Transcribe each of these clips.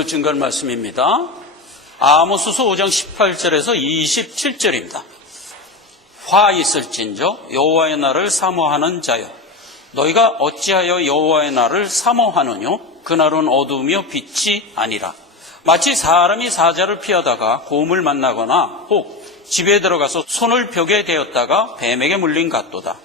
오늘 증거할 말씀입니다. 아모스서 5장 18절에서 27절입니다. 화 있을진저 여호와의 날을 사모하는 자여, 너희가 어찌하여 여호와의 날을 사모하느뇨? 그날은 어두우며 빛이 아니라 마치 사람이 사자를 피하다가 곰을 만나거나 혹 집에 들어가서 손을 벽에 대었다가 뱀에게 물린 같도다.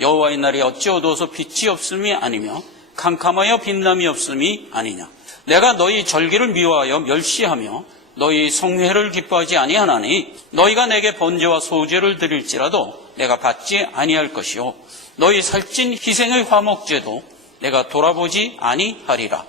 여호와의 날이 어찌 어두워서 빛이 없음이 아니며 캄캄하여 빛남이 없음이 아니냐. 내가 너희 절기를 미워하여 멸시하며 너희 성회를 기뻐하지 아니하나니 너희가 내게 번제와 소제를 드릴지라도 내가 받지 아니할 것이요 너희 살찐 희생의 화목제도 내가 돌아보지 아니하리라.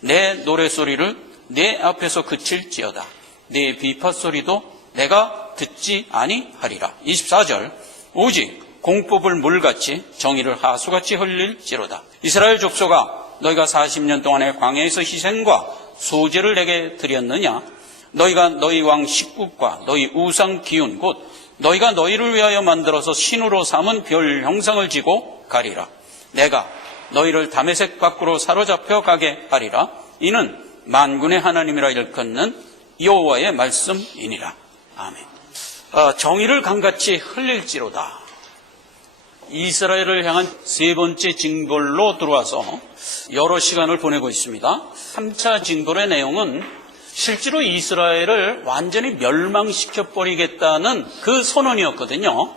내 노래소리를 내 앞에서 그칠지어다. 내 비파소리도 내가 듣지 아니하리라. 24절 오직 공법을 물같이 정의를 하수같이 흘릴지로다. 이스라엘 족속아, 너희가 40년 동안의 광야에서 희생과 소제를 내게 드렸느냐? 너희가 너희 왕 식국과 너희 우상 기운 곧 너희가 너희를 위하여 만들어서 신으로 삼은 별 형상을 지고 가리라. 내가 너희를 다메섹 밖으로 사로잡혀 가게 하리라. 이는 만군의 하나님이라 일컫는 여호와의 말씀이니라. 아멘. 정의를 강같이 흘릴지로다. 이스라엘을 향한 세 번째 징벌로 들어와서 여러 시간을 보내고 있습니다. 3차 징벌의 내용은 실제로 이스라엘을 완전히 멸망시켜버리겠다는 그 선언이었거든요.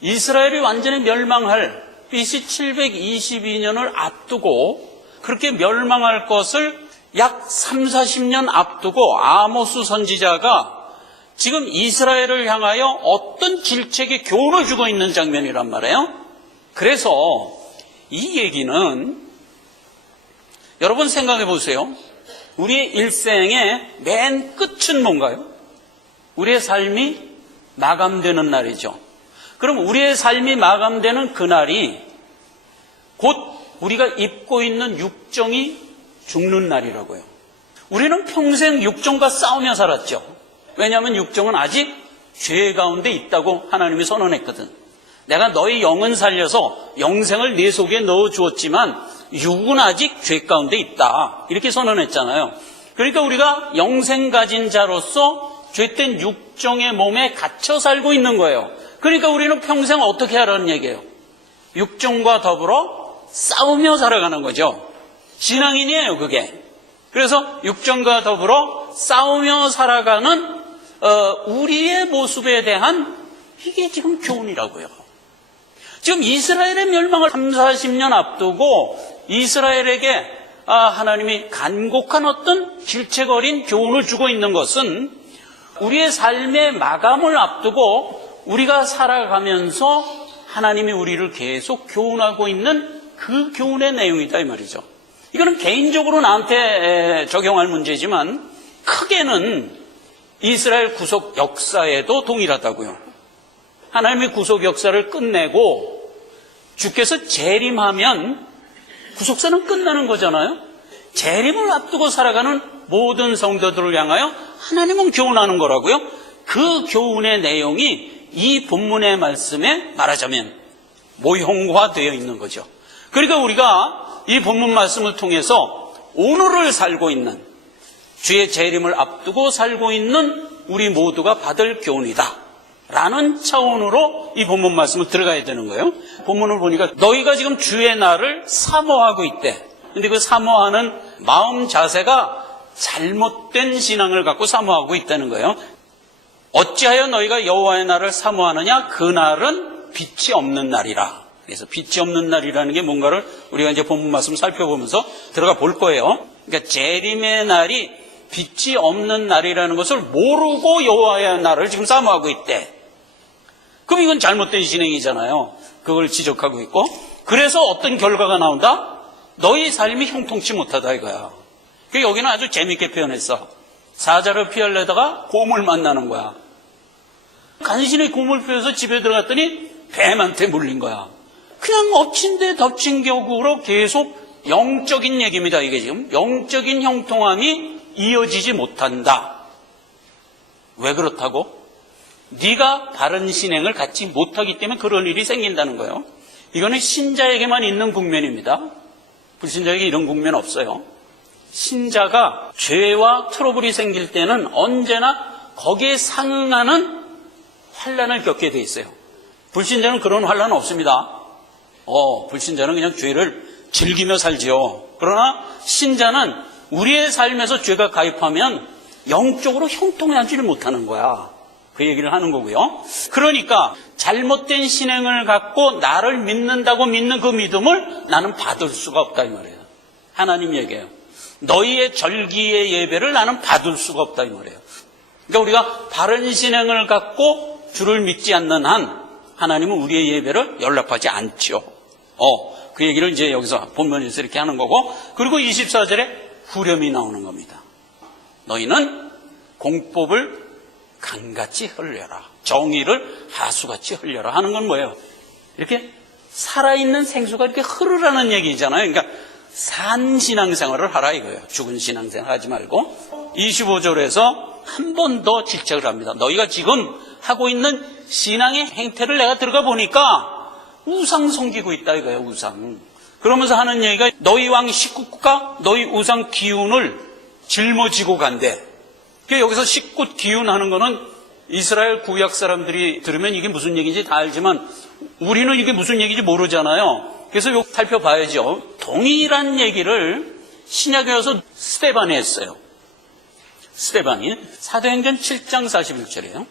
이스라엘이 완전히 멸망할 BC 722년을 앞두고 그렇게 멸망할 것을 약 30-40년 앞두고 아모스 선지자가 지금 이스라엘을 향하여 어떤 질책의 교훈을 주고 있는 장면이란 말이에요. 그래서 이 얘기는 여러분 생각해 보세요. 우리의 일생의 맨 끝은 뭔가요? 우리의 삶이 마감되는 날이죠. 그럼 우리의 삶이 마감되는 그날이 곧 우리가 입고 있는 육정이 죽는 날이라고요. 우리는 평생 육정과 싸우며 살았죠. 왜냐하면 육정은 아직 죄 가운데 있다고 하나님이 선언했거든. 내가 너희 영은 살려서 영생을 네 속에 넣어주었지만 육은 아직 죄 가운데 있다. 이렇게 선언했잖아요. 그러니까 우리가 영생 가진 자로서 죄된 육정의 몸에 갇혀 살고 있는 거예요. 그러니까 우리는 평생 어떻게 하라는 얘기예요? 육정과 더불어 싸우며 살아가는 거죠. 신앙인이에요, 그게. 그래서 육정과 더불어 싸우며 살아가는 우리의 모습에 대한 이게 지금 교훈이라고요. 지금 이스라엘의 멸망을 30-40년 앞두고 이스라엘에게 하나님이 간곡한 어떤 질책 어린 교훈을 주고 있는 것은 우리의 삶의 마감을 앞두고 우리가 살아가면서 하나님이 우리를 계속 교훈하고 있는 그 교훈의 내용이다 이 말이죠. 이거는 개인적으로 나한테 적용할 문제지만 크게는 이스라엘 구속 역사에도 동일하다고요. 하나님이 구속 역사를 끝내고 주께서 재림하면 구속사는 끝나는 거잖아요. 재림을 앞두고 살아가는 모든 성도들을 향하여 하나님은 교훈하는 거라고요. 그 교훈의 내용이 이 본문의 말씀에 말하자면 모형화되어 있는 거죠. 그러니까 우리가 이 본문 말씀을 통해서 오늘을 살고 있는 주의 재림을 앞두고 살고 있는 우리 모두가 받을 교훈이다 라는 차원으로 이 본문 말씀을 들어가야 되는 거예요. 본문을 보니까 너희가 지금 주의 날을 사모하고 있대. 근데 그 사모하는 마음 자세가 잘못된 신앙을 갖고 사모하고 있다는 거예요. 어찌하여 너희가 여호와의 날을 사모하느냐? 그 날은 빛이 없는 날이라. 그래서 빛이 없는 날이라는 게 뭔가를 우리가 이제 본문 말씀 살펴보면서 들어가 볼 거예요. 그러니까 재림의 날이 빛이 없는 날이라는 것을 모르고 여호와의 날을 지금 사모하고 있대. 그럼 이건 잘못된 진행이잖아요. 그걸 지적하고 있고, 그래서 어떤 결과가 나온다? 너희 삶이 형통치 못하다 이거야. 그러니까 여기는 아주 재밌게 표현했어. 사자를 피하려다가 곰을 만나는 거야. 간신히 곰을 피해서 집에 들어갔더니 뱀한테 물린 거야. 그냥 엎친 데 덮친 격으로 계속 영적인 얘기입니다. 이게 지금 영적인 형통함이 이어지지 못한다. 왜 그렇다고? 네가 바른 신행을 갖지 못하기 때문에 그런 일이 생긴다는 거예요. 이거는 신자에게만 있는 국면입니다. 불신자에게 이런 국면 없어요. 신자가 죄와 트러블이 생길 때는 언제나 거기에 상응하는 환난을 겪게 돼 있어요. 불신자는 그런 환난은 없습니다. 불신자는 그냥 죄를 즐기며 살지요. 그러나 신자는 우리의 삶에서 죄가 가입하면 영적으로 형통하지를 못하는 거야. 그 얘기를 하는 거고요. 그러니까 잘못된 신앙을 갖고 나를 믿는다고 믿는 그 믿음을 나는 받을 수가 없다 이 말이에요. 하나님 얘기해요. 너희의 절기의 예배를 나는 받을 수가 없다 이 말이에요. 그러니까 우리가 바른 신앙을 갖고 주를 믿지 않는 한 하나님은 우리의 예배를 연락하지 않죠. 그 얘기를 이제 여기서 본문에서 이렇게 하는 거고, 그리고 24절에 후렴이 나오는 겁니다. 너희는 공법을 강같이 흘려라. 정의를 하수같이 흘려라 하는 건 뭐예요? 이렇게 살아있는 생수가 이렇게 흐르라는 얘기잖아요. 그러니까 산 신앙생활을 하라 이거예요. 죽은 신앙생활 하지 말고. 25절에서 한 번 더 질책을 합니다. 너희가 지금 하고 있는 신앙의 행태를 내가 들어가 보니까 우상 섬기고 있다 이거예요. 우상. 그러면서 하는 얘기가 너희 왕 식굿과 너희 우상 기운을 짊어지고 간대. 여기서 식굿 기운 하는 거는 이스라엘 구약 사람들이 들으면 이게 무슨 얘기인지 다 알지만 우리는 이게 무슨 얘기인지 모르잖아요. 그래서 이거 살펴봐야죠. 동일한 얘기를 신약에 와서 스데반이 했어요. 스데반이 사도행전 7장 41절이에요.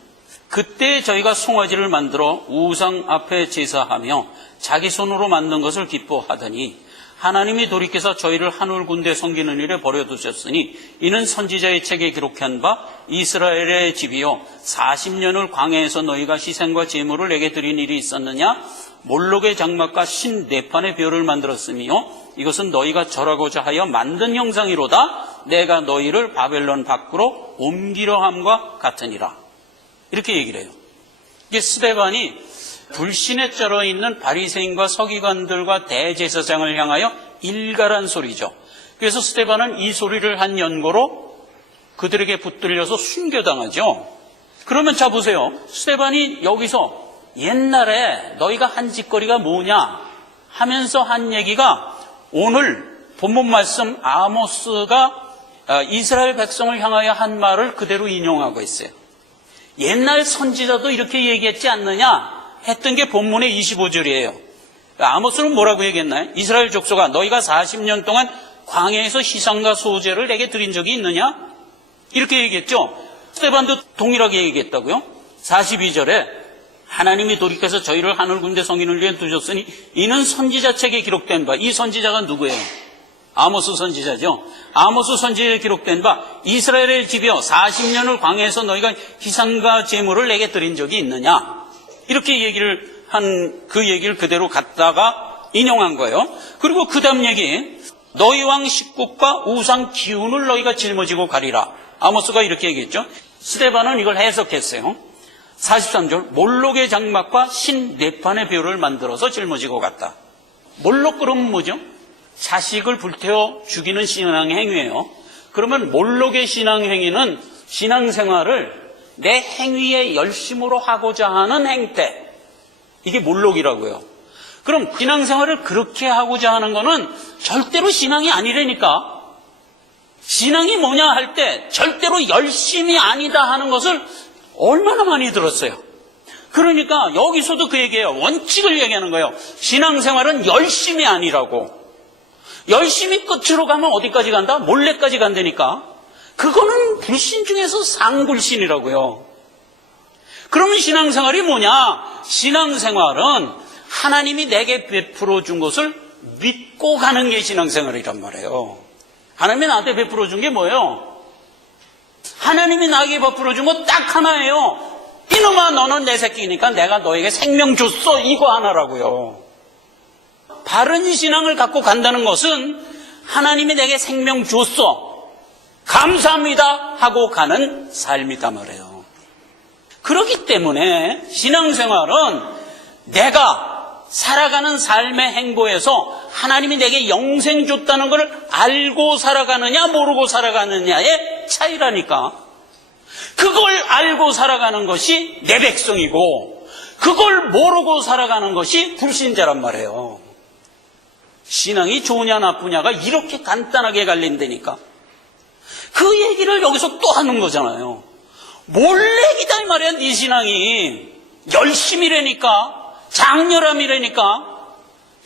그때 저희가 송아지를 만들어 우상 앞에 제사하며 자기 손으로 만든 것을 기뻐하더니 하나님이 돌이켜서 저희를 하늘 군대 섬기는 일에 버려두셨으니 이는 선지자의 책에 기록한 바 이스라엘의 집이요 40년을 광야에서 너희가 희생과 제물을 내게 드린 일이 있었느냐? 몰록의 장막과 신 네판의 별을 만들었으며 이것은 너희가 절하고자 하여 만든 형상이로다. 내가 너희를 바벨론 밖으로 옮기려 함과 같으니라. 이렇게 얘기를 해요. 이게 스데반이 불신에 쩔어 있는 바리새인과 서기관들과 대제사장을 향하여 일갈한 소리죠. 그래서 스데반은 이 소리를 한 연고로 그들에게 붙들려서 순교당하죠. 그러면 자 보세요. 스데반이 여기서 옛날에 너희가 한 짓거리가 뭐냐 하면서 한 얘기가 오늘 본문 말씀 아모스가 이스라엘 백성을 향하여 한 말을 그대로 인용하고 있어요. 옛날 선지자도 이렇게 얘기했지 않느냐 했던 게 본문의 25절이에요. 아모스는 뭐라고 얘기했나요? 이스라엘 족속아 너희가 40년 동안 광야에서 희생과 소제를 내게 드린 적이 있느냐? 이렇게 얘기했죠. 스데반도 동일하게 얘기했다고요. 42절에 하나님이 돌이켜서 저희를 하늘 군대 성인을 위해 두셨으니 이는 선지자 책에 기록된 바, 이 선지자가 누구예요? 아모스 선지자죠. 아모스 선지자에 기록된 바 이스라엘의 집이여 40년을 광야에서 너희가 희생과 제물을 내게 드린 적이 있느냐? 이렇게 얘기를 한 그 얘기를 그대로 갖다가 인용한 거예요. 그리고 그 다음 얘기 너희 왕 식국과 우상 기운을 너희가 짊어지고 가리라. 아모스가 이렇게 얘기했죠. 스데반은 이걸 해석했어요. 43절 몰록의 장막과 신 네판의 벼를 만들어서 짊어지고 갔다. 몰록 그러면 뭐죠? 자식을 불태워 죽이는 신앙 행위예요. 그러면 몰록의 신앙 행위는 신앙생활을 내 행위에 열심으로 하고자 하는 행태. 이게 몰록이라고요. 그럼 신앙생활을 그렇게 하고자 하는 거는 절대로 신앙이 아니라니까. 신앙이 뭐냐 할 때 절대로 열심이 아니다 하는 것을 얼마나 많이 들었어요. 그러니까 여기서도 그 얘기예요. 원칙을 얘기하는 거예요. 신앙생활은 열심이 아니라고. 열심히 끝으로 가면 어디까지 간다? 몰래까지 간다니까. 그거는 불신 중에서 상불신이라고요. 그러면 신앙생활이 뭐냐? 신앙생활은 하나님이 내게 베풀어 준 것을 믿고 가는 게 신앙생활이란 말이에요. 하나님이 나한테 베풀어 준 게 뭐예요? 하나님이 나에게 베풀어 준 거 딱 하나예요. 이놈아 너는 내 새끼니까 내가 너에게 생명 줬어. 이거 하나라고요. 바른 신앙을 갖고 간다는 것은 하나님이 내게 생명 줬어. 감사합니다 하고 가는 삶이다 말이에요. 그렇기 때문에 신앙생활은 내가 살아가는 삶의 행보에서 하나님이 내게 영생 줬다는 걸 알고 살아가느냐 모르고 살아가느냐의 차이라니까. 그걸 알고 살아가는 것이 내 백성이고 그걸 모르고 살아가는 것이 불신자란 말이에요. 신앙이 좋으냐 나쁘냐가 이렇게 간단하게 갈린다니까. 그 얘기를 여기서 또 하는 거잖아요. 몰래기다 이 말이야. 네 신앙이 열심이라니까, 장렬함이라니까.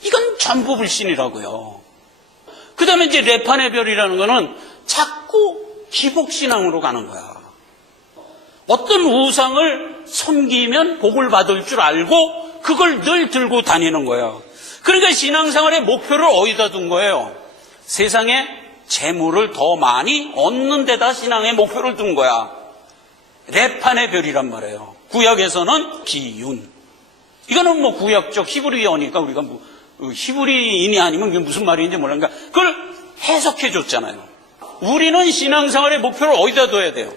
이건 전부 불신이라고요. 그 다음에 이제 레판의 별이라는 거는 자꾸 기복신앙으로 가는 거야. 어떤 우상을 섬기면 복을 받을 줄 알고 그걸 늘 들고 다니는 거야. 그러니까 신앙생활의 목표를 어디다 둔 거예요? 세상에 재물을 더 많이 얻는 데다 신앙의 목표를 둔 거야. 레판의 별이란 말이에요. 구약에서는 기윤. 이거는 뭐 구약적 히브리어니까 우리가 뭐 히브리인이 아니면 그게 무슨 말인지 몰라니까 그걸 해석해 줬잖아요. 우리는 신앙생활의 목표를 어디다 둬야 돼요?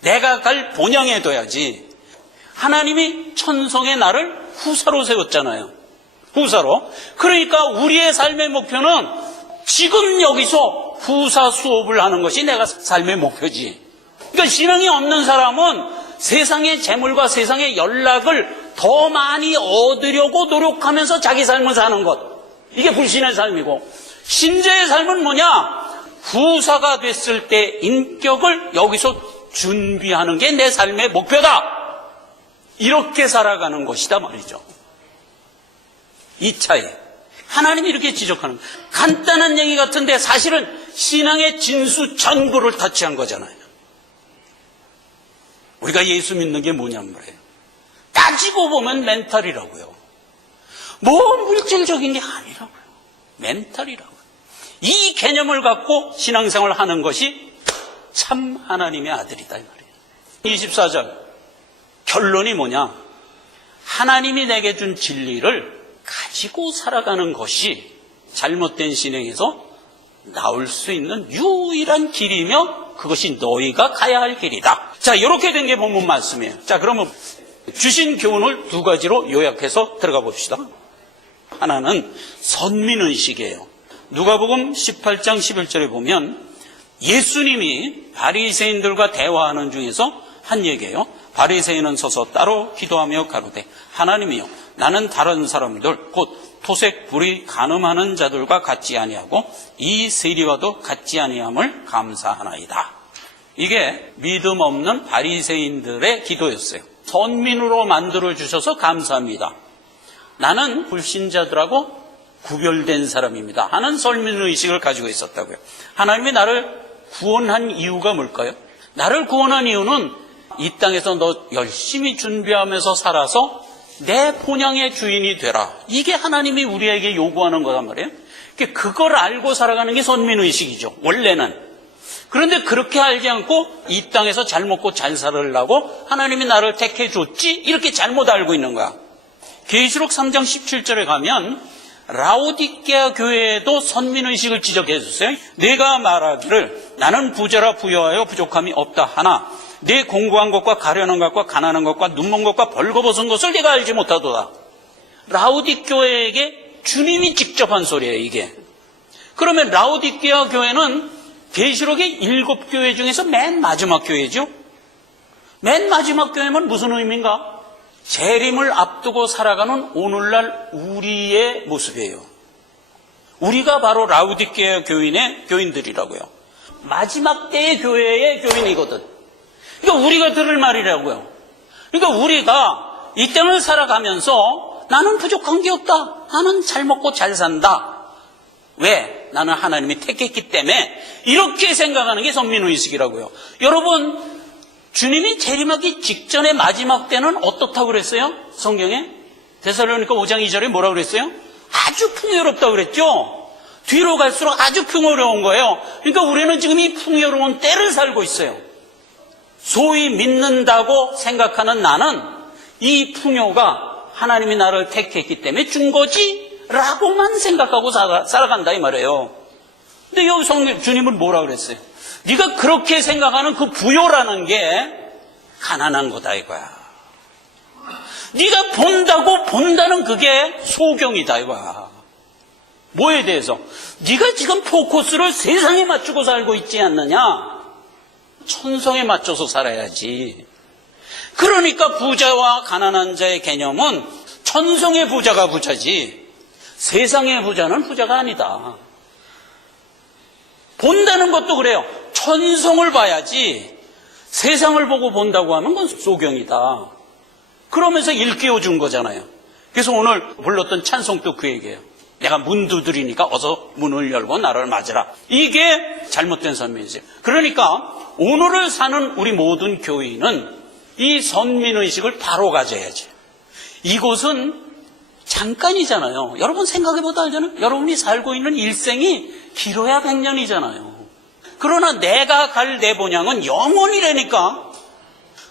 내가 갈 본향에 둬야지. 하나님이 천성의 나를 후사로 세웠잖아요. 후사로. 그러니까 우리의 삶의 목표는 지금 여기서 후사 수업을 하는 것이 내가 삶의 목표지. 그러니까 신앙이 없는 사람은 세상의 재물과 세상의 연락을 더 많이 얻으려고 노력하면서 자기 삶을 사는 것. 이게 불신의 삶이고, 신자의 삶은 뭐냐? 후사가 됐을 때 인격을 여기서 준비하는 게 내 삶의 목표다. 이렇게 살아가는 것이다 말이죠. 이 차이. 하나님이 이렇게 지적하는 거예요. 간단한 얘기 같은데 사실은 신앙의 진수 전부를 터치한 거잖아요. 우리가 예수 믿는 게 뭐냐면 말이에요. 따지고 보면 멘탈이라고요. 뭐 물질적인 게 아니라고요. 멘탈이라고요. 이 개념을 갖고 신앙생활을 하는 것이 참 하나님의 아들이다 이 말이에요. 24절 결론이 뭐냐? 하나님이 내게 준 진리를 가지고 살아가는 것이 잘못된 신앙에서 나올 수 있는 유일한 길이며 그것이 너희가 가야 할 길이다. 자, 이렇게 된 게 본문 말씀이에요. 자, 그러면 주신 교훈을 두 가지로 요약해서 들어가 봅시다. 하나는 선민의식이에요. 누가복음 18장 11절에 보면 예수님이 바리새인들과 대화하는 중에서 한 얘기예요. 바리새인은 서서 따로 기도하며 가로되 하나님이여 나는 다른 사람들 곧 토색 불의 간음하는 자들과 같지 아니하고 이 세리와도 같지 아니함을 감사하나이다. 이게 믿음 없는 바리새인들의 기도였어요. 선민으로 만들어 주셔서 감사합니다. 나는 불신자들하고 구별된 사람입니다 하는 선민의식을 가지고 있었다고요. 하나님이 나를 구원한 이유가 뭘까요? 나를 구원한 이유는 이 땅에서 너 열심히 준비하면서 살아서 내 본향의 주인이 되라. 이게 하나님이 우리에게 요구하는 거란 말이에요. 그걸 알고 살아가는 게 선민의식이죠. 원래는. 그런데 그렇게 알지 않고 이 땅에서 잘 먹고 잘 살으려고 하나님이 나를 택해 줬지 이렇게 잘못 알고 있는 거야. 계시록 3장 17절에 가면 라오디게아 교회에도 선민의식을 지적해 줬어요. 내가 말하기를 나는 부자라 부여하여 부족함이 없다 하나 내 공고한 것과 가련한 것과 가난한 것과 눈먼 것과 벌거벗은 것을 내가 알지 못하도다. 라오디 교회에게 주님이 직접 한 소리예요, 이게. 그러면 라오디게아 교회는 계시록의 7교회 중에서 맨 마지막 교회죠. 맨 마지막 교회면 무슨 의미인가? 재림을 앞두고 살아가는 오늘날 우리의 모습이에요. 우리가 바로 라오디게아 교인의 교인들이라고요. 마지막 때의 교회의 교인이거든. 그러니까 우리가 들을 말이라고요. 그러니까 우리가 이 땅을 살아가면서 나는 부족한 게 없다. 나는 잘 먹고 잘 산다. 왜? 나는 하나님이 택했기 때문에 이렇게 생각하는 게 선민의식이라고요. 여러분, 주님이 재림하기 직전의 마지막 때는 어떻다고 그랬어요? 성경에? 데살로니가 5장 2절에 뭐라고 그랬어요? 아주 풍요롭다고 그랬죠? 뒤로 갈수록 아주 풍요로운 거예요. 그러니까 우리는 지금 이 풍요로운 때를 살고 있어요. 소위 믿는다고 생각하는 나는 이 풍요가 하나님이 나를 택했기 때문에 준 거지 라고만 생각하고 살아간다 이 말이에요. 근데 여기 주님은 뭐라 그랬어요? 네가 그렇게 생각하는 그 부요라는 게 가난한 거다 이거야. 네가 본다는 그게 소경이다 이거야. 뭐에 대해서? 네가 지금 포커스를 세상에 맞추고 살고 있지 않느냐? 천성에 맞춰서 살아야지. 그러니까 부자와 가난한 자의 개념은 천성의 부자가 부자지 세상의 부자는 부자가 아니다. 본다는 것도 그래요. 천성을 봐야지 세상을 보고 본다고 하면 그건 소경이다. 그러면서 일깨워 준 거잖아요. 그래서 오늘 불렀던 찬송도 그 얘기예요. 내가 문 두드리니까 어서 문을 열고 나를 맞으라. 이게 잘못된 선민의식. 그러니까 오늘을 사는 우리 모든 교인은 이 선민의식을 바로 가져야지. 이곳은 잠깐이잖아요. 여러분 생각해보다 알잖아요. 여러분이 살고 있는 일생이 길어야 100년이잖아요. 그러나 내가 갈 내 본향은 영원이라니까.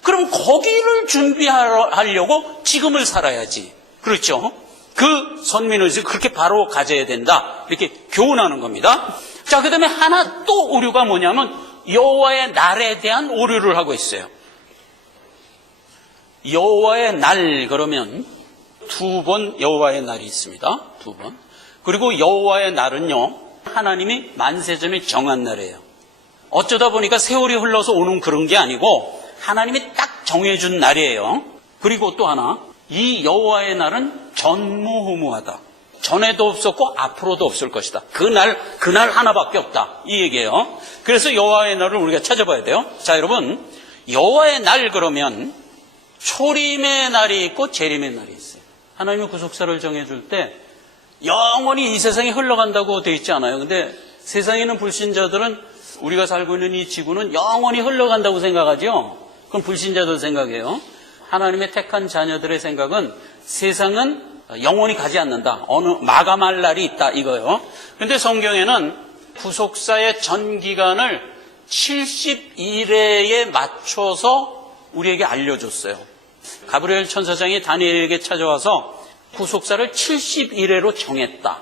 그럼 거기를 준비하려고 지금을 살아야지. 그렇죠? 그 선민의식 그렇게 바로 가져야 된다. 이렇게 교훈하는 겁니다. 자, 그 다음에 하나 또 오류가 뭐냐면 여호와의 날에 대한 오류를 하고 있어요. 여호와의 날 그러면 2번 여호와의 날이 있습니다. 2번. 그리고 여호와의 날은요, 하나님이 만세전에 정한 날이에요. 어쩌다 보니까 세월이 흘러서 오는 그런 게 아니고 하나님이 딱 정해준 날이에요. 그리고 또 하나, 이 여호와의 날은 전무후무하다. 전에도 없었고 앞으로도 없을 것이다. 그날 하나밖에 없다. 이 얘기예요. 그래서 여호와의 날을 우리가 찾아봐야 돼요. 자, 여러분, 여호와의 날 그러면 초림의 날이 있고 재림의 날이 있어요. 하나님의 구속사를 정해줄 때 영원히 이 세상에 흘러간다고 되어 있지 않아요. 근데 세상에 있는 불신자들은 우리가 살고 있는 이 지구는 영원히 흘러간다고 생각하죠. 그럼 불신자들 생각이에요. 하나님의 택한 자녀들의 생각은 세상은 영원히 가지 않는다. 어느 마감할 날이 있다 이거요. 근데 성경에는 구속사의 전 기간을 70일에 맞춰서 우리에게 알려줬어요. 가브리엘 천사장이 다니엘에게 찾아와서 구속사를 70일에로 정했다.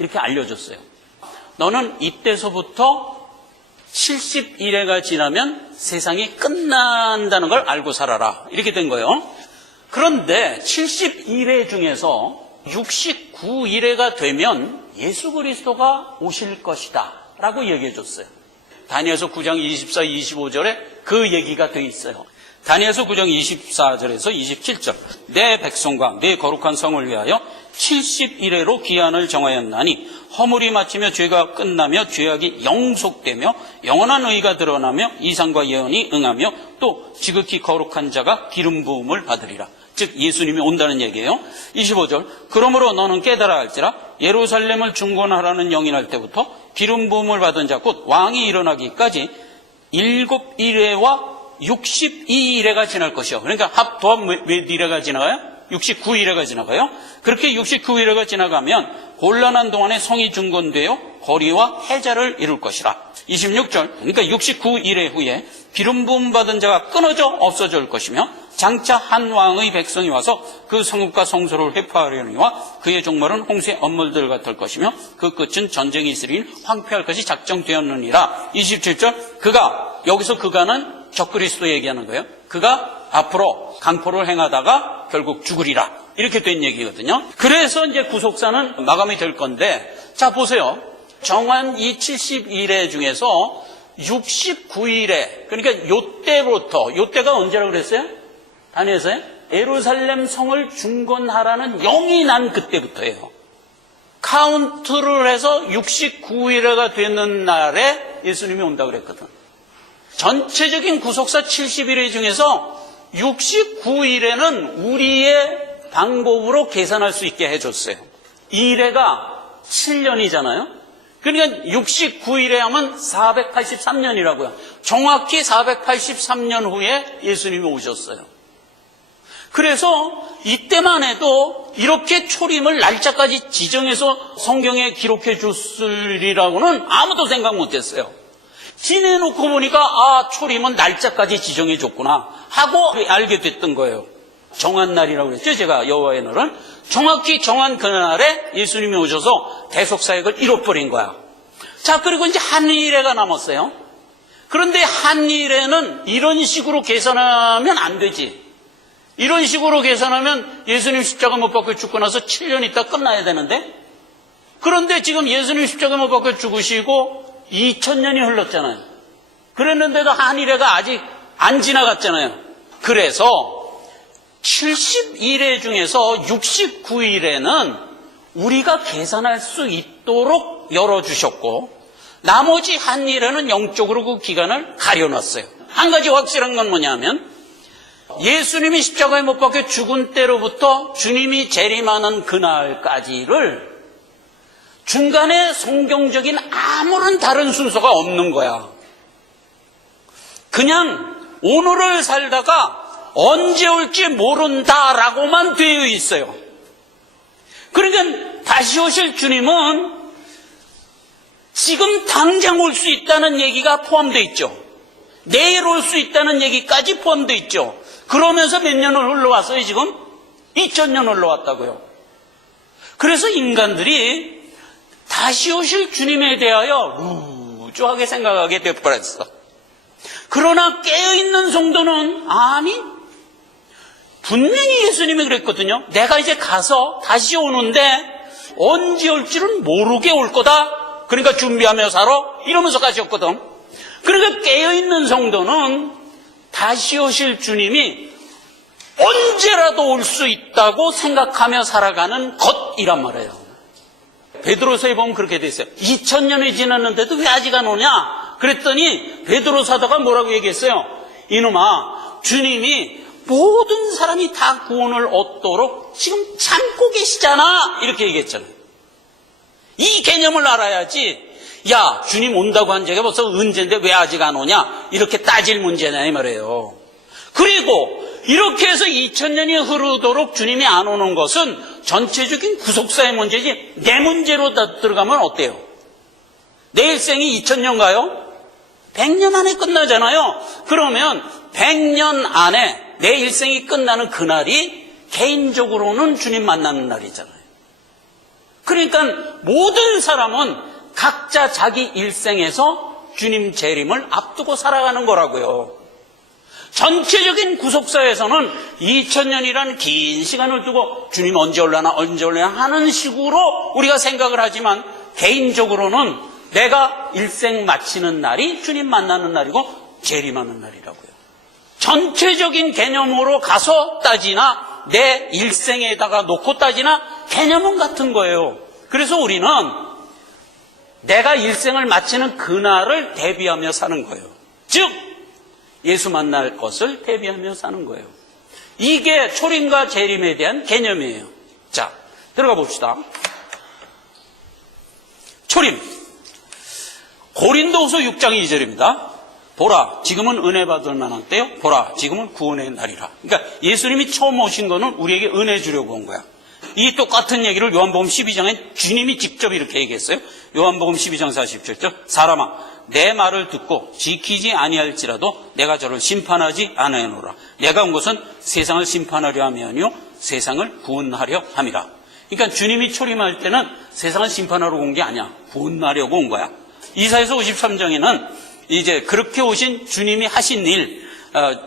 이렇게 알려줬어요. 너는 이때서부터 70일에가 지나면 세상이 끝난다는 걸 알고 살아라. 이렇게 된 거예요. 그런데 70일에 중에서 69일에가 되면 예수 그리스도가 오실 것이다 라고 얘기해 줬어요. 다니엘서 9장 24, 25절에 그 얘기가 돼 있어요. 다니엘서 9장 24절에서 27절. 내 백성과 내 거룩한 성을 위하여 70일에로 기한을 정하였나니 허물이 마치며 죄가 끝나며 죄악이 영속되며 영원한 의가 드러나며 이상과 예언이 응하며 또 지극히 거룩한 자가 기름 부음을 받으리라. 즉 예수님이 온다는 얘기예요. 25절. 그러므로 너는 깨달아야 할지라 예루살렘을 중건하라는 영이 날 때부터 기름 부음을 받은 자 곧 왕이 일어나기까지 7일에와 62일에가 지날 것이요. 그러니까 합 몇 일에가 지나가요? 69일에가 지나가요. 그렇게 69일에가 지나가면 곤란한 동안에 성이 중건되어 거리와 해자를 이룰 것이라. 26절. 그러니까 69일에 후에 기름 부음 받은 자가 끊어져 없어질 것이며 장차 한 왕의 백성이 와서 그 성읍과 성소를 회파하려니와 그의 종말은 홍수의 언물들 같을 것이며 그 끝은 전쟁이 있으리니 황폐할 것이 작정되었느니라. 27절. 그가, 여기서 그가는 적그리스도 얘기하는 거예요. 그가 앞으로 강포를 행하다가 결국 죽으리라. 이렇게 된 얘기거든요. 그래서 이제 구속사는 마감이 될 건데, 자 보세요. 정한 이 70일에 중에서 69일에, 그러니까 요때부터, 요때가 언제라고 그랬어요? 다니엘서요? 예루살렘 성을 중건하라는 영이 난 그때부터예요. 카운트를 해서 69일에가 되는 날에 예수님이 온다고 그랬거든. 전체적인 구속사 70일의 중에서 69일에는 우리의 방법으로 계산할 수 있게 해줬어요. 1회가 7년이잖아요. 그러니까 69일에 하면 483년이라고요. 정확히 483년 후에 예수님이 오셨어요. 그래서 이때만 해도 이렇게 초림을 날짜까지 지정해서 성경에 기록해 줬으리라고는 아무도 생각 못했어요. 지내놓고 보니까 초림은 날짜까지 지정해 줬구나 하고 알게 됐던 거예요. 정한 날이라고 그랬죠. 제가 여호와의 날은 정확히 정한 그날에 예수님이 오셔서 대속사역을 이뤄버린 거야. 자, 그리고 이제 한일회가 남았어요. 그런데 한일회는 이런 식으로 계산하면 안 되지. 이런 식으로 계산하면 예수님 십자가 못 박혀 죽고 나서 7년 있다 끝나야 되는데, 그런데 지금 예수님 십자가 못 박혀 죽으시고 2000년이 흘렀잖아요. 그랬는데도 한일회가 아직 안 지나갔잖아요. 그래서 70일회 중에서 69일에는 우리가 계산할 수 있도록 열어주셨고 나머지 한 일에는 영적으로 그 기간을 가려놨어요. 한 가지 확실한 건 뭐냐면 예수님이 십자가에 못 박혀 죽은 때로부터 주님이 재림하는 그날까지를 중간에 성경적인 아무런 다른 순서가 없는 거야. 그냥 오늘을 살다가 언제 올지 모른다라고만 되어 있어요. 그러니까 다시 오실 주님은 지금 당장 올 수 있다는 얘기가 포함되어 있죠. 내일 올 수 있다는 얘기까지 포함되어 있죠. 그러면서 몇 년을 흘러왔어요, 지금? 2000년 흘러왔다고요. 그래서 인간들이 다시 오실 주님에 대하여 루즈하게 생각하게 되어버렸어. 그러나 깨어있는 성도는 아니, 분명히 예수님이 그랬거든요. 내가 이제 가서 다시 오는데 언제 올지는 모르게 올 거다. 그러니까 준비하며 살아. 이러면서 가셨거든. 그러니까 깨어있는 성도는 다시 오실 주님이 언제라도 올 수 있다고 생각하며 살아가는 것이란 말이에요. 베드로서에 보면 그렇게 돼 있어요. 2000년이 지났는데도 왜 아직 안 오냐? 그랬더니 베드로 사도가 뭐라고 얘기했어요? 이놈아, 주님이 모든 사람이 다 구원을 얻도록 지금 참고 계시잖아. 이렇게 얘기했잖아요. 이 개념을 알아야지, 야, 주님 온다고 한 적이 벌써 언젠데 왜 아직 안 오냐? 이렇게 따질 문제냐 이 말이에요. 그리고 이렇게 해서 2000년이 흐르도록 주님이 안 오는 것은 전체적인 구속사의 문제지 내 문제로 들어가면 어때요? 내 일생이 2000년 가요? 100년 안에 끝나잖아요. 그러면 100년 안에 내 일생이 끝나는 그날이 개인적으로는 주님 만나는 날이잖아요. 그러니까 모든 사람은 각자 자기 일생에서 주님 재림을 앞두고 살아가는 거라고요. 전체적인 구속사에서는 2000년이라는 긴 시간을 두고 주님 언제 올라나 하는 식으로 우리가 생각을 하지만 개인적으로는 내가 일생 마치는 날이 주님 만나는 날이고 재림하는 날이라고요. 전체적인 개념으로 가서 따지나 내 일생에다가 놓고 따지나 개념은 같은 거예요. 그래서 우리는 내가 일생을 마치는 그날을 대비하며 사는 거예요. 즉 예수 만날 것을 대비하며 사는 거예요. 이게 초림과 재림에 대한 개념이에요. 자, 들어가 봅시다. 초림. 고린도후서 6장 2절입니다. 보라, 지금은 은혜 받을 만한 때요. 보라, 지금은 구원의 날이라. 그러니까 예수님이 처음 오신 거는 우리에게 은혜 주려고 온 거야. 이 똑같은 얘기를 요한복음 12장에 주님이 직접 이렇게 얘기했어요. 요한복음 12장 47절. 사람아, 내 말을 듣고 지키지 아니할지라도 내가 저를 심판하지 아니하노라. 내가 온 것은 세상을 심판하려 함이 아니요 세상을 구원하려 함이라. 그러니까 주님이 초림할 때는 세상을 심판하러 온 게 아니야. 구원하려고 온 거야. 이사야서 53장에는 이제 그렇게 오신 주님이 하신 일,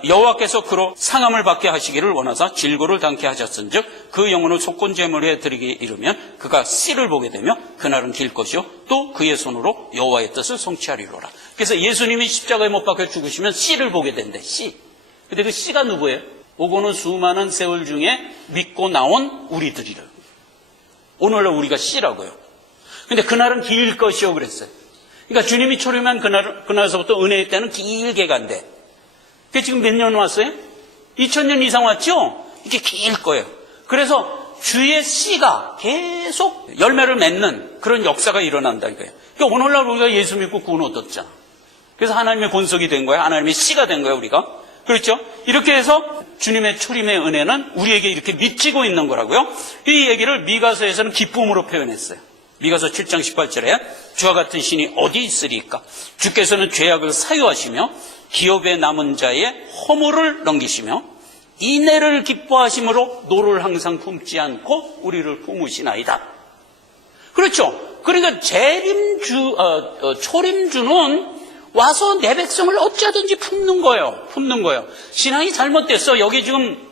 여호와께서 그로 상함을 받게 하시기를 원하사 질고를 당케 하셨은즉 그 영혼을 속건제물에 드리기 이르면 그가 씨를 보게 되며 그날은 길 것이요 또 그의 손으로 여호와의 뜻을 성취하리로라. 그래서 예수님이 십자가에 못 박혀 죽으시면 씨를 보게 된대. 씨. 근데 그 씨가 누구예요? 오고는 수많은 세월 중에 믿고 나온 우리들이라. 오늘날 우리가 씨라고요. 근데 그날은 길 것이요 그랬어요. 그러니까 주님이 초림한 그날서부터 은혜의 때는 길게 간대. 그게 지금 몇 년 왔어요? 2000년 이상 왔죠? 이게 길 거예요. 그래서 주의 씨가 계속 열매를 맺는 그런 역사가 일어난다 이거예요. 그러니까 오늘날 우리가 예수 믿고 구원 얻었잖아. 그래서 하나님의 본석이 된 거야. 하나님의 씨가 된 거야 우리가. 그렇죠? 이렇게 해서 주님의 초림의 은혜는 우리에게 이렇게 미치고 있는 거라고요. 이 얘기를 미가서에서는 기쁨으로 표현했어요. 미가서 7장 18절에 주와 같은 신이 어디 있으리까? 주께서는 죄악을 사유하시며 기업에 남은 자의 허물을 넘기시며 인애를 기뻐하심으로 노를 항상 품지 않고 우리를 품으시나이다. 그렇죠. 그러니까 초림주는 와서 내 백성을 어찌하든지 품는 거예요. 품는 거예요. 신앙이 잘못됐어. 여기 지금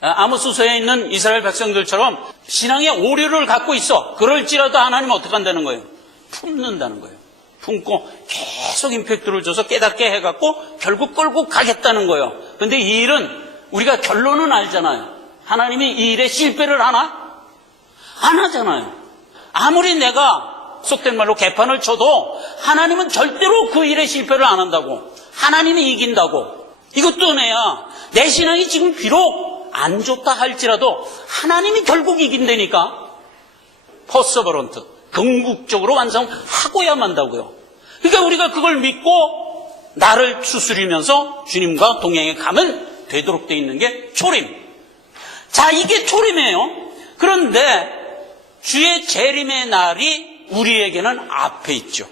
아모스서에 있는 이스라엘 백성들처럼 신앙의 오류를 갖고 있어. 그럴지라도 하나님은 어떻게 한다는 거예요? 품는다는 거예요. 품고 계속 임팩트를 줘서 깨닫게 해갖고 결국 끌고 가겠다는 거예요. 근데 이 일은 우리가 결론은 알잖아요. 하나님이 이 일에 실패를 하나? 안 하잖아요. 아무리 내가 속된 말로 개판을 쳐도 하나님은 절대로 그 일에 실패를 안 한다고. 하나님이 이긴다고. 이것도 내 신앙이 지금 비록 안 좋다 할지라도 하나님이 결국 이긴다니까. 퍼서버런트, 궁극적으로 완성하고야만 한다고요. 그러니까 우리가 그걸 믿고 나를 추스리면서 주님과 동행해 가면 되도록 돼 있는 게 초림. 자, 이게 초림이에요. 그런데 주의 재림의 날이 우리에게는 앞에 있죠.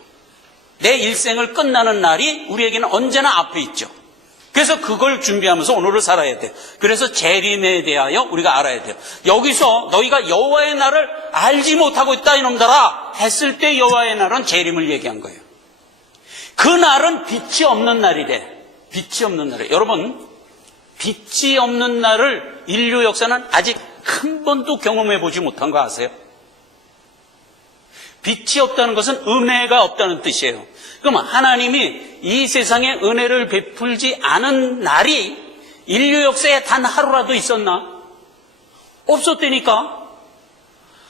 내 일생을 끝나는 날이 우리에게는 언제나 앞에 있죠. 그래서 그걸 준비하면서 오늘을 살아야 돼요. 그래서 재림에 대하여 우리가 알아야 돼요. 여기서 너희가 여호와의 날을 알지 못하고 있다 이놈들아 했을 때 여호와의 날은 재림을 얘기한 거예요. 그 날은 빛이 없는 날이래. 빛이 없는 날이에요. 여러분, 빛이 없는 날을 인류 역사는 아직 한 번도 경험해 보지 못한 거 아세요? 빛이 없다는 것은 은혜가 없다는 뜻이에요. 그럼 하나님이 이 세상에 은혜를 베풀지 않은 날이 인류 역사에 단 하루라도 있었나? 없었다니까.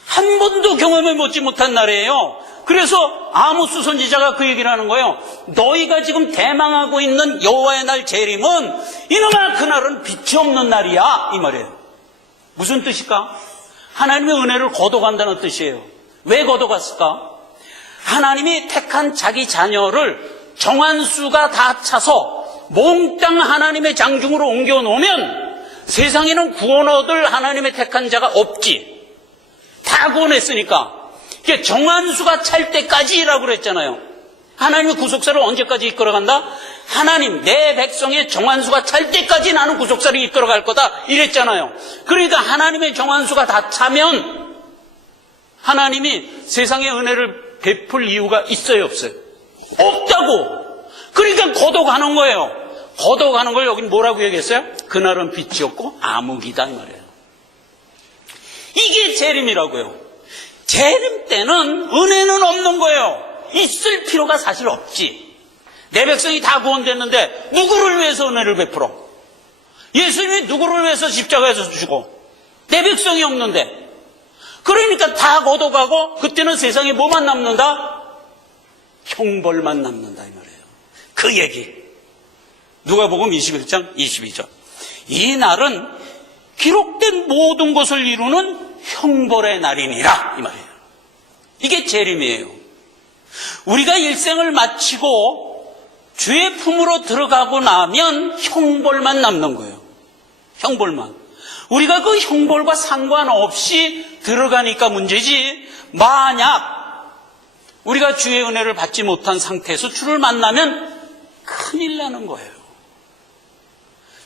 한 번도 경험해 보지 못한 날이에요. 그래서 아모스 선지자가 그 얘기를 하는 거예요. 너희가 지금 대망하고 있는 여호와의 날 재림은 이놈아 그날은 빛이 없는 날이야 이 말이에요. 무슨 뜻일까? 하나님의 은혜를 거둬간다는 뜻이에요. 왜 거둬갔을까? 하나님이 택한 자기 자녀를 정한 수가 다 차서 몽땅 하나님의 장중으로 옮겨놓으면 세상에는 구원 얻을 하나님의 택한 자가 없지. 다 구원했으니까. 정한 수가 찰 때까지라고 그랬잖아요. 하나님의 구속사를 언제까지 이끌어간다? 하나님, 내 백성의 정한 수가 찰 때까지 나는 구속사를 이끌어갈 거다 이랬잖아요. 그러니까 하나님의 정한 수가 다 차면 하나님이 세상의 은혜를 베풀 이유가 있어요, 없어요? 없다고. 그러니까 거둬가는 거예요. 거둬가는 걸 여기 뭐라고 얘기했어요? 그날은 빛이 없고 암흑이다 이 말이에요. 이게 재림이라고요. 재림 때는 은혜는 없는 거예요. 있을 필요가 사실 없지. 내 백성이 다 구원됐는데 누구를 위해서 은혜를 베풀어? 예수님이 누구를 위해서 십자가에서 죽고 내 백성이 없는데. 그러니까 다 걷어가고 그때는 세상에 뭐만 남는다? 형벌만 남는다 이 말이에요. 그 얘기. 누가복음 21장 22절. 이 날은 기록된 모든 것을 이루는 형벌의 날이니라 이 말이에요. 이게 재림이에요. 우리가 일생을 마치고 주의 품으로 들어가고 나면 형벌만 남는 거예요. 형벌만. 우리가 그 형벌과 상관없이 들어가니까 문제지, 만약 우리가 주의 은혜를 받지 못한 상태에서 주를 만나면 큰일 나는 거예요.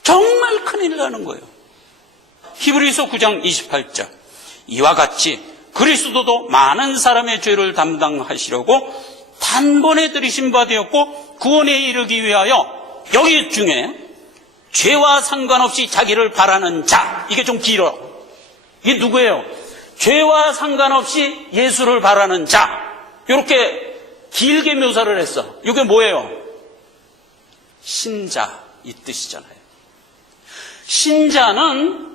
정말 큰일 나는 거예요. 히브리서 9장 28절. 이와 같이 그리스도도 많은 사람의 죄를 담당하시려고 단번에 들이신 바 되었고 구원에 이르기 위하여, 여기 중에 죄와 상관없이 자기를 바라는 자, 이게 좀 길어. 이게 누구예요? 죄와 상관없이 예수를 바라는 자, 이렇게 길게 묘사를 했어. 이게 뭐예요? 신자 이 뜻이잖아요. 신자는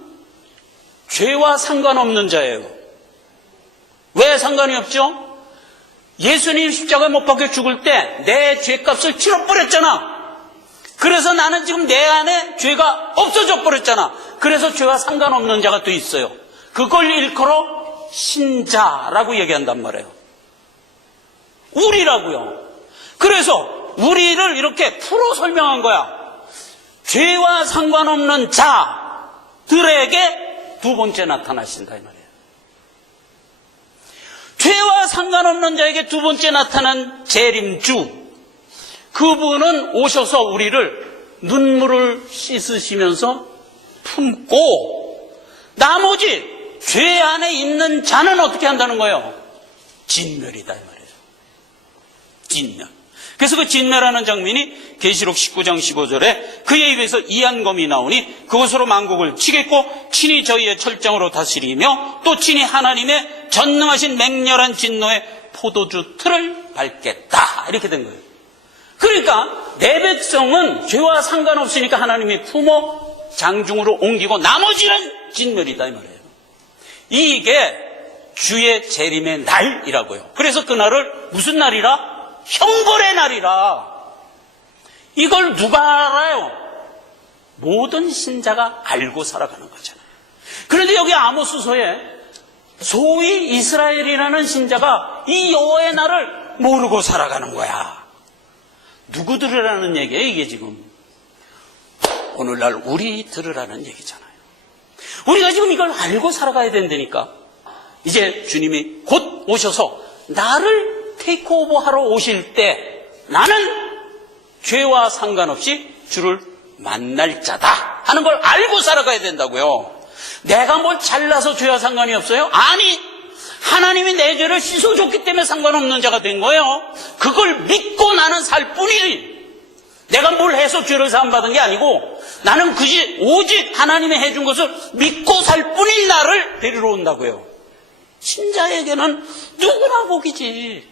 죄와 상관없는 자예요. 왜 상관이 없죠? 예수님 십자가에 못 박혀 죽을 때 내 죄값을 치러버렸잖아. 그래서 나는 지금 내 안에 죄가 없어져 버렸잖아. 그래서 죄와 상관없는 자가 또 있어요. 그걸 일컬어 신자라고 얘기한단 말이에요. 우리라고요. 그래서 우리를 이렇게 풀어 설명한 거야. 죄와 상관없는 자들에게 두 번째 나타나신다 이 말이에요. 죄와 상관없는 자에게 두 번째 나타난 재림주, 그분은 오셔서 우리를 눈물을 씻으시면서 품고, 나머지 죄 안에 있는 자는 어떻게 한다는 거예요? 진멸이다 이 말이에요. 진멸. 그래서 그 진멸하는 장면이 계시록 19장 15절에 그의 입에서 이한검이 나오니 그것으로 만국을 치겠고 친히 저희의 철장으로 다스리며 또 친히 하나님의 전능하신 맹렬한 진노의 포도주 틀을 밟겠다, 이렇게 된 거예요. 그러니까 내 백성은 죄와 상관없으니까 하나님이 품어 장중으로 옮기고 나머지는 진멸이다 이 말이에요. 이게 주의 재림의 날이라고요. 그래서 그날을 무슨 날이라? 형벌의 날이라. 이걸 누가 알아요? 모든 신자가 알고 살아가는 거잖아요. 그런데 여기 아모스서에 소위 이스라엘이라는 신자가 이 여호와의 날을 모르고 살아가는 거야. 누구 들으라는 얘기예요, 이게 지금? 오늘날 우리 들으라는 얘기잖아요. 우리가 지금 이걸 알고 살아가야 된다니까. 이제 주님이 곧 오셔서 나를 테이크오버 하러 오실 때 나는 죄와 상관없이 주를 만날 자다 하는 걸 알고 살아가야 된다고요. 내가 뭘 잘나서 죄와 상관이 없어요? 아니, 하나님이 내 죄를 씻어줬기 때문에 상관없는 자가 된 거예요. 그걸 믿고 나는 살 뿐이지. 내가 뭘 해서 죄를 사함받은 게 아니고 나는 오직 하나님이 해준 것을 믿고 살 뿐인 나를 데리러 온다고요. 신자에게는 누구나 복이지.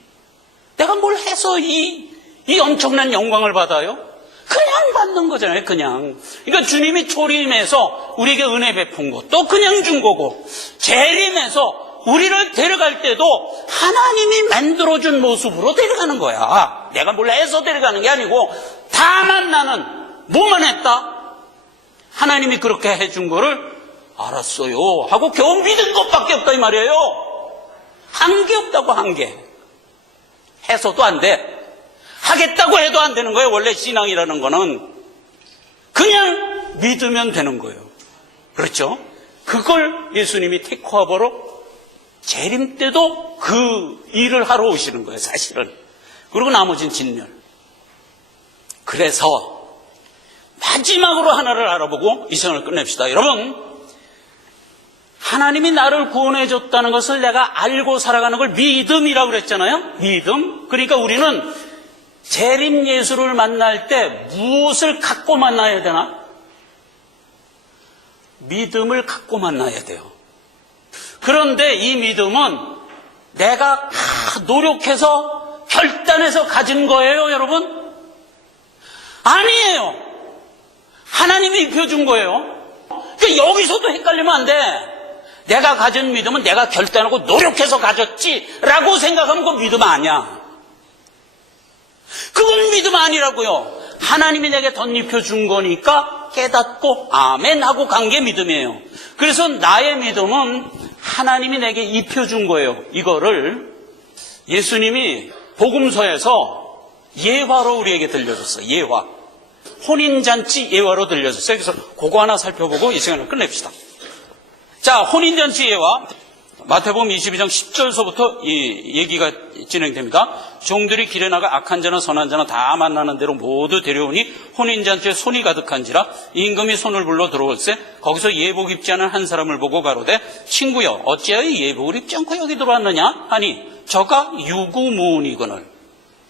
내가 뭘 해서 이 엄청난 영광을 받아요? 그냥 받는 거잖아요, 그냥. 그러니까 주님이 초림에서 우리에게 은혜 베푼 거, 또 그냥 준 거고, 재림에서 우리를 데려갈 때도 하나님이 만들어준 모습으로 데려가는 거야. 내가 뭘 해서 데려가는 게 아니고, 다만 나는 뭐만 했다? 하나님이 그렇게 해준 거를 알았어요 하고 겨우 믿은 것밖에 없다 이 말이에요. 한 게 없다고, 한 개. 해서도 안 돼. 하겠다고 해도 안 되는 거예요. 원래 신앙이라는 거는 그냥 믿으면 되는 거예요. 그렇죠? 그걸 예수님이 테이크오버로 재림 때도 그 일을 하러 오시는 거예요, 사실은. 그리고 나머지는 진멸. 그래서 마지막으로 하나를 알아보고 이 시간을 끝냅시다. 여러분, 하나님이 나를 구원해 줬다는 것을 내가 알고 살아가는 걸 믿음이라고 그랬잖아요. 믿음. 그러니까 우리는 재림 예수를 만날 때 무엇을 갖고 만나야 되나? 믿음을 갖고 만나야 돼요. 그런데 이 믿음은 내가 노력해서 결단해서 가진 거예요, 여러분? 아니에요. 하나님이 입혀준 거예요. 그러니까 여기서도 헷갈리면 안 돼. 내가 가진 믿음은 내가 결단하고 노력해서 가졌지라고 생각하면 그건 믿음 아니야. 그건 믿음 아니라고요. 하나님이 내게 덧입혀준 거니까 깨닫고 아멘 하고 간 게 믿음이에요. 그래서 나의 믿음은 하나님이 내게 입혀준 거예요. 이거를 예수님이 복음서에서 예화로 우리에게 들려줬어요. 예화. 혼인잔치 예화로 들려줬어요. 그래서 그거 하나 살펴보고 이 시간을 끝냅시다. 자, 혼인잔치 예화. 마태복음 22장 10절서부터 이 얘기가 진행됩니다. 종들이 길에 나가 악한 자나 선한 자나 다 만나는 대로 모두 데려오니 혼인잔치에 손이 가득한지라 임금이 손을 불러 들어올세 거기서 예복 입지 않은 한 사람을 보고 가로되 친구여 어찌하여 예복을 입지 않고 여기 들어왔느냐 하니 저가 유구무원이거늘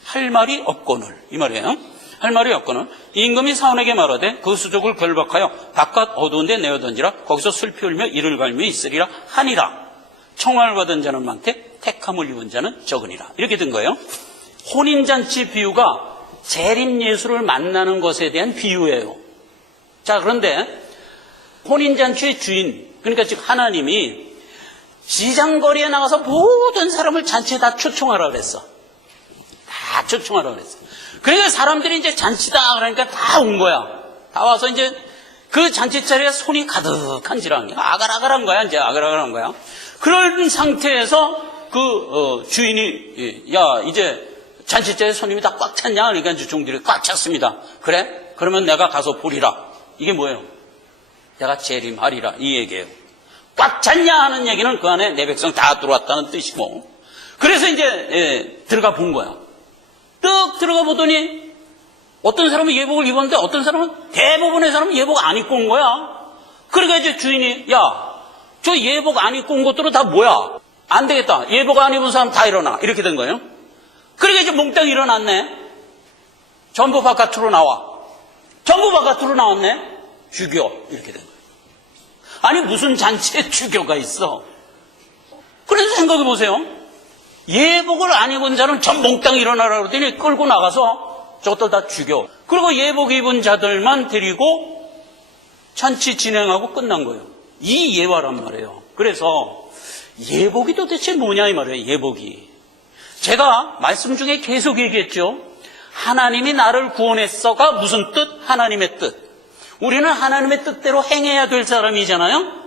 할 말이 없거늘 이 말이에요. 할 말이 없거늘 임금이 사원에게 말하되 그 수족을 결박하여 바깥 어두운 데 내어 던지라 거기서 슬피 울며 이를 갈며 있으리라 하니라. 청함을 받은 자는 많되 택함을 입은 자는 적으니라. 이렇게 된 거예요. 혼인잔치 비유가 재림 예수를 만나는 것에 대한 비유예요. 자, 그런데 혼인잔치의 주인, 그러니까 즉 하나님이 시장거리에 나가서 모든 사람을 잔치에 다 초청하라 그랬어. 다 초청하라 그랬어. 그러니까 사람들이 이제 잔치다 그러니까 다 온 거야. 다 와서 이제 그 잔치 자리에 손이 가득한지라 아갈아갈한 거야. 이제 아갈아갈한 거야. 그런 상태에서 주인이 야 이제 잔치자리에 손님이 다 꽉 찼냐? 그러니까 이제 종들이 꽉 찼습니다. 그래? 그러면 내가 가서 보리라. 이게 뭐예요? 내가 재림하리라 이 얘기예요. 꽉 찼냐 하는 얘기는 그 안에 내 백성 다 들어왔다는 뜻이고 그래서 이제 들어가 본 거야. 뚝 들어가 보더니 어떤 사람은 예복을 입었는데 어떤 사람은 대부분의 사람은 예복 안 입고 온 거야. 그러니까 이제 주인이 야 저 예복 안 입고 온 것들은 다 뭐야? 안 되겠다. 예복 안 입은 사람 다 일어나. 이렇게 된 거예요. 그러니까 이제 몽땅 일어났네. 전부 바깥으로 나와. 전부 바깥으로 나왔네. 죽여. 이렇게 된 거예요. 아니 무슨 잔치에 죽여가 있어. 그래서 생각해 보세요. 예복을 안 입은 자는 전 몽땅 일어나라 그러더니 끌고 나가서 저것들 다 죽여. 그리고 예복 입은 자들만 데리고 잔치 진행하고 끝난 거예요. 이 예화란 말이에요. 그래서 예복이 도대체 뭐냐 이 말이에요. 예복이. 제가 말씀 중에 계속 얘기했죠. 하나님이 나를 구원했어가 무슨 뜻? 하나님의 뜻. 우리는 하나님의 뜻대로 행해야 될 사람이잖아요.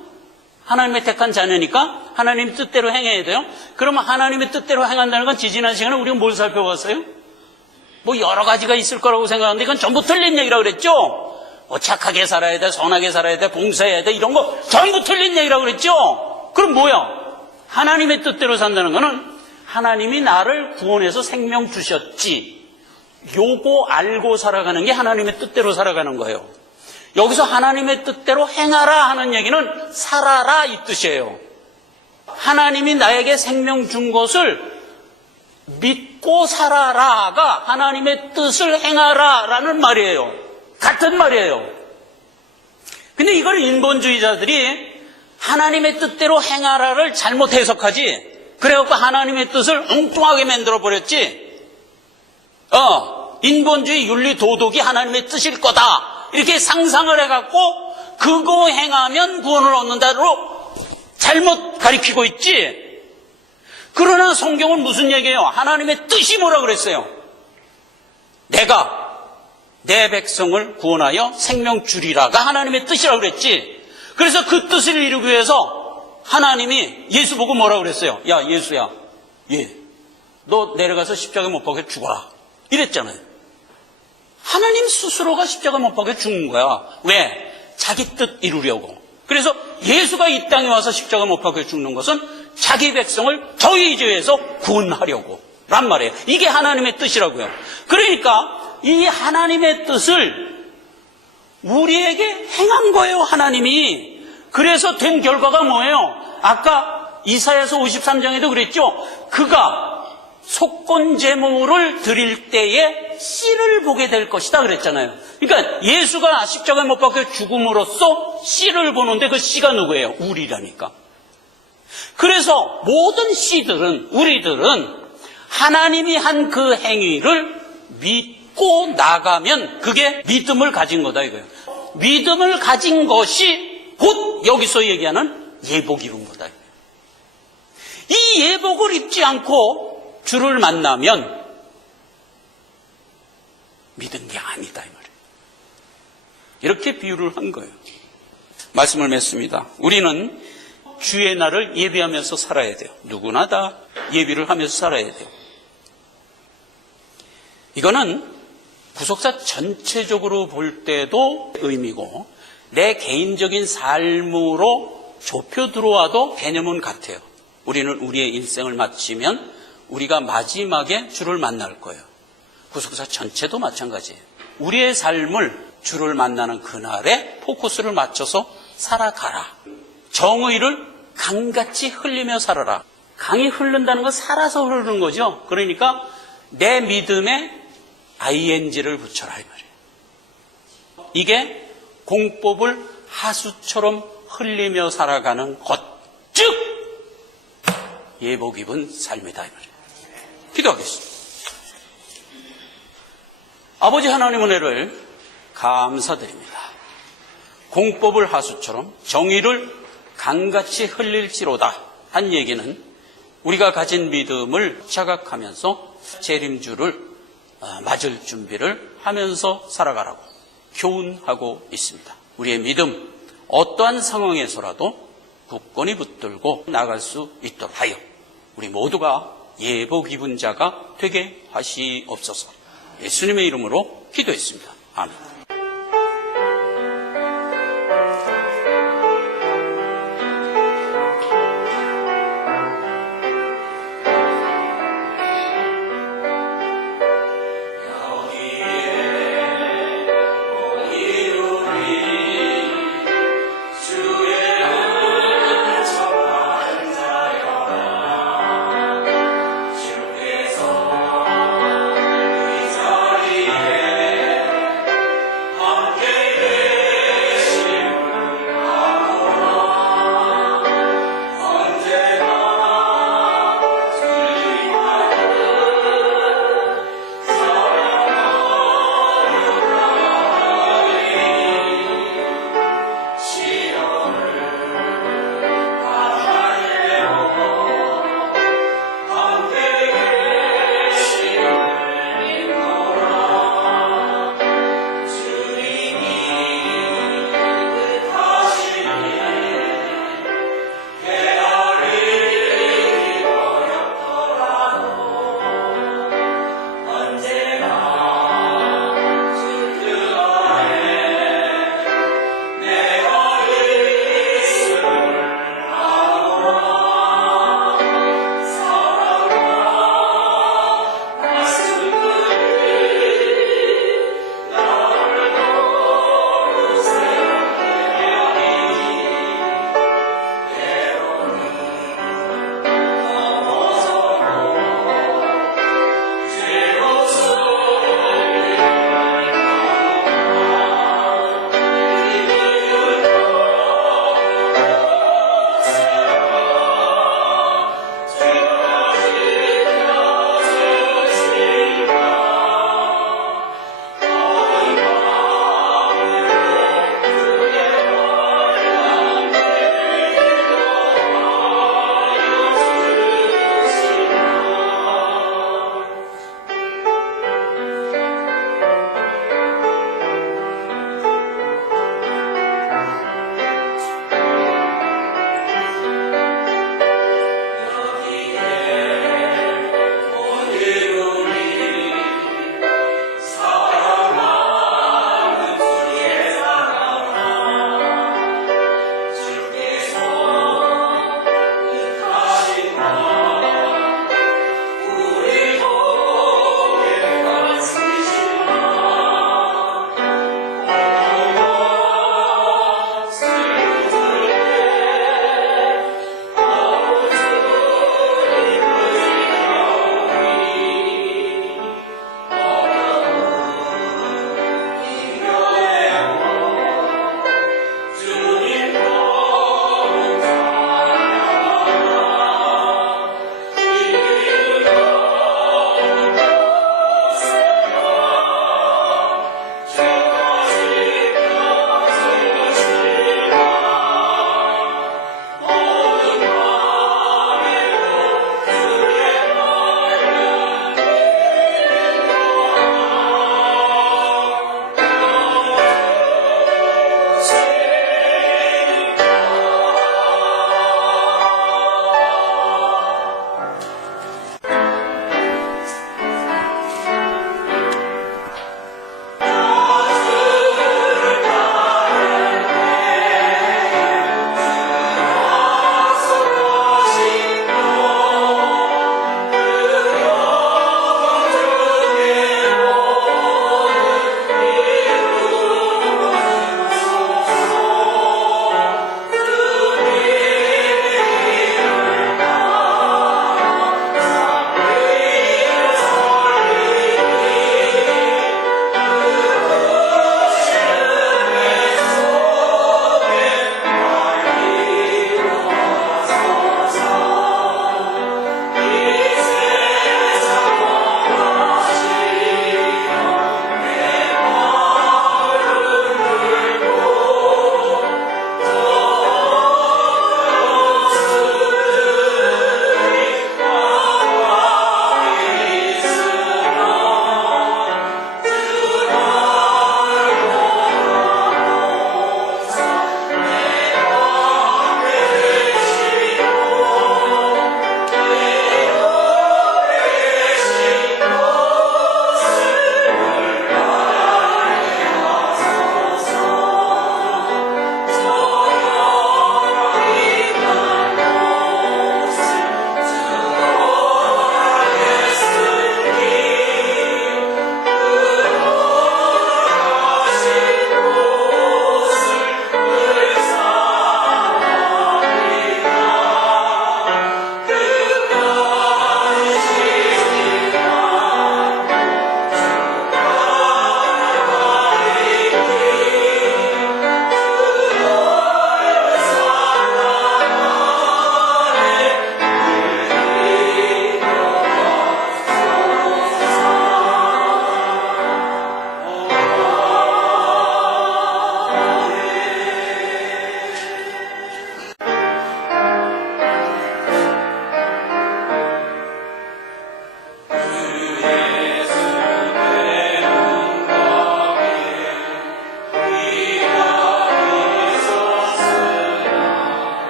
하나님의 택한 자녀니까 하나님 뜻대로 행해야 돼요. 그러면 하나님의 뜻대로 행한다는 건 지지난 시간에 우리가 뭘 살펴봤어요? 뭐 여러 가지가 있을 거라고 생각하는데 이건 전부 틀린 얘기라고 그랬죠. 뭐 착하게 살아야 돼, 선하게 살아야 돼, 봉사해야 돼, 이런 거 전부 틀린 얘기라고 그랬죠. 그럼 뭐야? 하나님의 뜻대로 산다는 거는 하나님이 나를 구원해서 생명 주셨지. 요거 알고 살아가는 게 하나님의 뜻대로 살아가는 거예요. 여기서 하나님의 뜻대로 행하라 하는 얘기는 살아라 이 뜻이에요. 하나님이 나에게 생명 준 것을 믿고 살아라가 하나님의 뜻을 행하라라는 말이에요. 같은 말이에요. 근데 이걸 인본주의자들이 하나님의 뜻대로 행하라를 잘못 해석하지. 그래갖고 하나님의 뜻을 엉뚱하게 만들어버렸지. 인본주의 윤리 도덕이 하나님의 뜻일 거다. 이렇게 상상을 해갖고 그거 행하면 구원을 얻는다로 잘못 가리키고 있지. 그러나 성경은 무슨 얘기예요? 하나님의 뜻이 뭐라 그랬어요? 내가 내 백성을 구원하여 생명 주리라가 하나님의 뜻이라고 그랬지. 그래서 그 뜻을 이루기 위해서 하나님이 예수 보고 뭐라 그랬어요? 야 예수야, 너 내려가서 십자가에 못 박혀 죽어라 이랬잖아요. 하나님 스스로가 십자가 못 박혀 죽는 거야. 왜? 자기 뜻 이루려고. 그래서 예수가 이 땅에 와서 십자가 못 박혀 죽는 것은 자기 백성을 저희죄에서 구원하려고 란 말이에요. 이게 하나님의 뜻이라고요. 그러니까 이 하나님의 뜻을 우리에게 행한 거예요, 하나님이. 그래서 된 결과가 뭐예요? 아까 이사야서 53장에도 그랬죠. 그가 속건 제물을 드릴 때에 씨를 보게 될 것이다 그랬잖아요. 그러니까 예수가 십자가에 못 박혀 죽음으로써 씨를 보는데 그 씨가 누구예요? 우리라니까. 그래서 모든 씨들은, 우리들은 하나님이 한 그 행위를 믿고 나가면 그게 믿음을 가진 거다 이거예요. 믿음을 가진 것이 곧 여기서 얘기하는 예복 입은 거다. 이 예복을 입지 않고 주를 만나면 믿은 게 아니다 이 말이에요. 이렇게 비유를 한 거예요. 말씀을 맺습니다. 우리는 주의 날을 예비하면서 살아야 돼요. 누구나 다 예비를 하면서 살아야 돼요. 이거는 구속사 전체적으로 볼 때도 의미고 내 개인적인 삶으로 좁혀 들어와도 개념은 같아요. 우리는 우리의 일생을 마치면 우리가 마지막에 주를 만날 거예요. 구속사 전체도 마찬가지예요. 우리의 삶을 주를 만나는 그날에 포커스를 맞춰서 살아가라. 정의를 강같이 흘리며 살아라. 강이 흐른다는 건 살아서 흐르는 거죠. 그러니까 내 믿음에 ing를 붙여라 이 말이에요. 이게 공법을 하수처럼 흘리며 살아가는 것, 즉 예복 입은 삶이다 이 말이에요. 기도하겠습니다. 아버지 하나님 은혜를 감사드립니다. 공법을 하수처럼 정의를 강같이 흘릴지로다 한 얘기는 우리가 가진 믿음을 자각하면서 재림주를 맞을 준비를 하면서 살아가라고 교훈하고 있습니다. 우리의 믿음 어떠한 상황에서라도 굳건히 붙들고 나갈 수 있도록 하여 우리 모두가 예복 입은 자가 되게 하시옵소서. 예수님의 이름으로 기도했습니다. 아멘.